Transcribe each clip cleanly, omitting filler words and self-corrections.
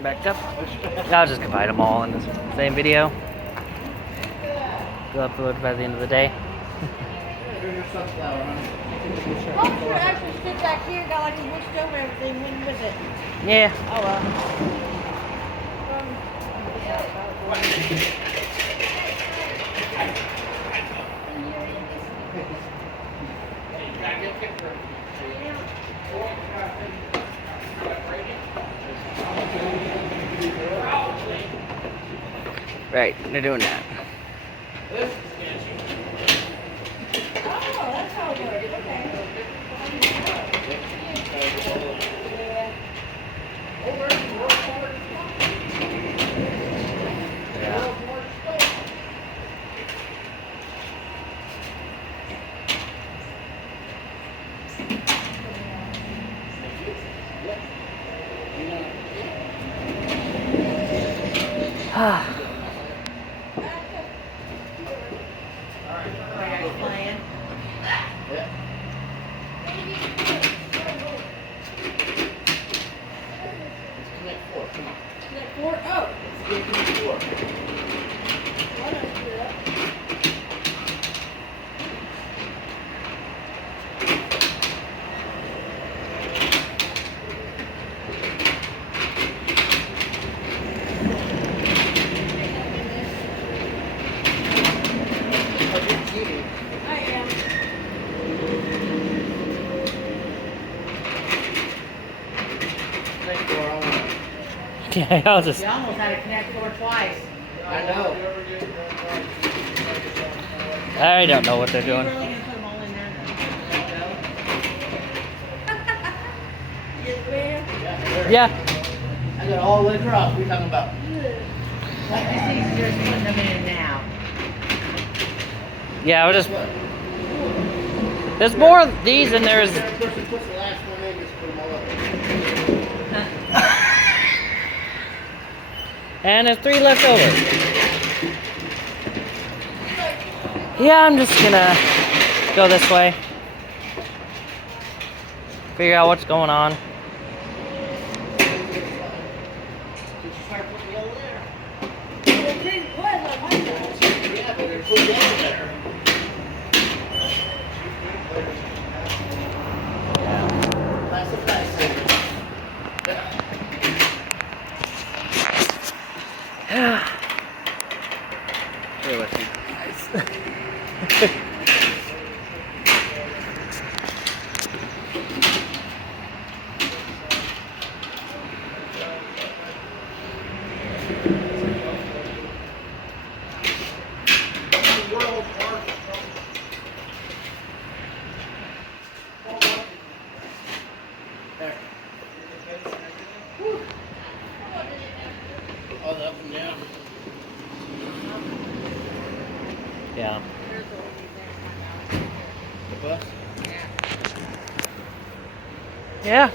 starting back up. I'll just combine them all in the same video. They'll upload by the end of the day. Oh, sure, actually stood back here, got like he wished over everything, when was it? Yeah. Oh well. Right, they're doing that. Oh, that's how it works, okay. Yeah. Okay, I'll just. You almost had to connect four twice. I know. I don't know what they're You doing. really gonna put them all in there? Yes, ma'am. Yeah. I got all the way across. What are you talking about? Like this easier is putting them in now. Yeah, I'll just. There's more of these and there's. That person puts the last one in, just put them all up. And there's 3 left over. Yeah, I'm just gonna go this way. Figure out what's going on. Did you start putting the other there? Yeah, but they're putting the other there. That's the best thing. Here with me. There. All the up and down. Yeah. The bus? Yeah.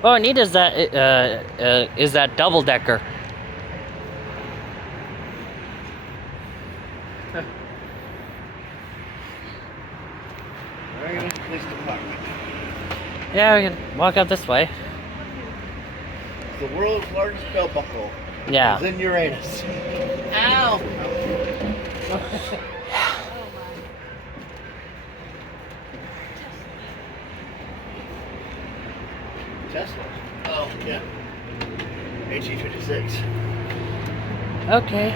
What I need is that double decker. Uranus Police Department. Yeah, we can walk up this way. The world's largest belt buckle Yeah. is in Uranus. Ow! Tesla. Oh, yeah. HE56. Okay.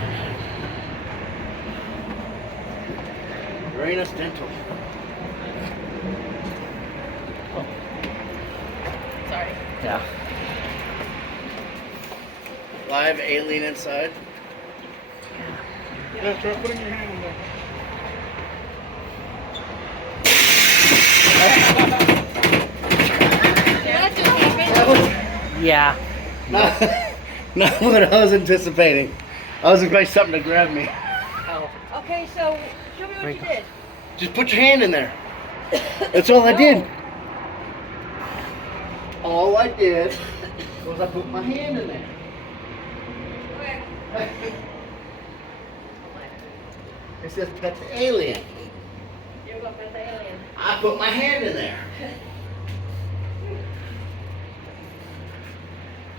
Uranus Dental. Sorry. Yeah. Live alien inside. Yeah, try putting your hand in there. Yeah. Not what I was anticipating. I was expecting something to grab me. Okay, so show me what you did. Just put your hand in there. That's all I did. All I did was I put my hand in there. It says pet the alien. You're going to pet the alien. I put my hand in there.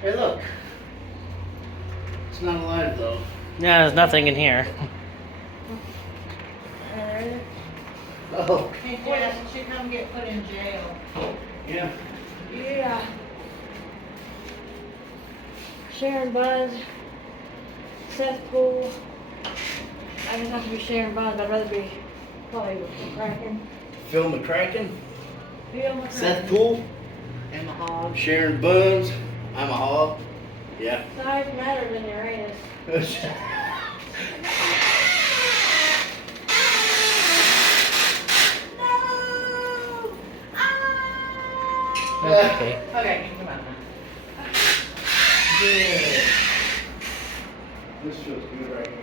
Hey, look. It's not alive though. Yeah, there's nothing in here. Alright. Oh. Hey, Jess, you should come get put in jail. Yeah. Yeah. Sharon Buzz, Seth Poole. I didn't have to be Sharon Buzz, I'd rather be probably with McCracken. Phil McCracken. Bill McCracken. Seth Poole. And the hog. Sharon Buns. I'm a hog. Yeah. Size matters in Uranus. No! Ah! Okay. Okay, come on. Yeah. This feels good right here.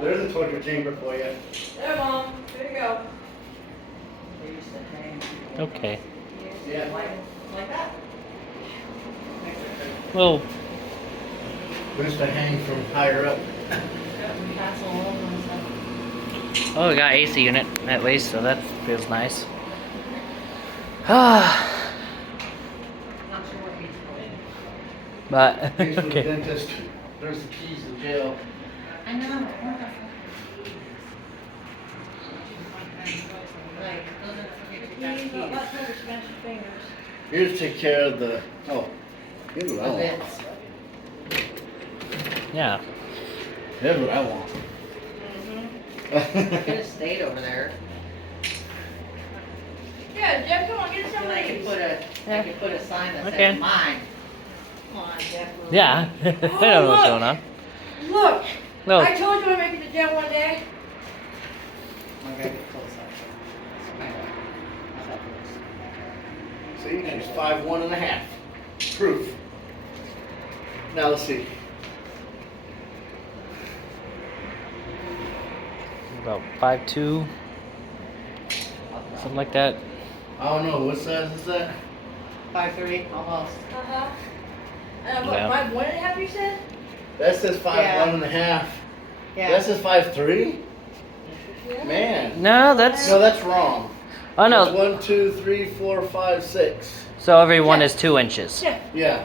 There's a torture chamber for you. There, Mom. There you go. Okay. Yeah. Like that? Well, Used to hang from higher up. Pass along and stuff. oh, we got AC unit at least, so that feels nice. Ah. Not sure what he's doing. But Thanks for the okay. dentist. There's the keys to jail. I know. Like, those are the smash your fingers. Here's to take care of the. Oh. Here's what I want. Yeah. Here's what I want. Could have stayed over there. Yeah, Jeff, come on, get some of these. I could put a sign that Okay. says mine. Come on, Jeff. Yeah. I don't know what's going on. Look, No. I told you I'd make it to jail one day. Okay, close up. See, she's 5'1.5". Proof. Now let's see. About 5'2", something like that. I don't know. What size is that? 5'3", almost. Uh-huh. What, Yeah. 5'1.5" you said? That says 5'1.5". Yeah. That says 5'3". Yeah. Man. No, that's. No, that's wrong. Oh It's no. 1, 2, 3, 4, 5, 6. So every one Yeah. is 2 inches. Yeah. Yeah.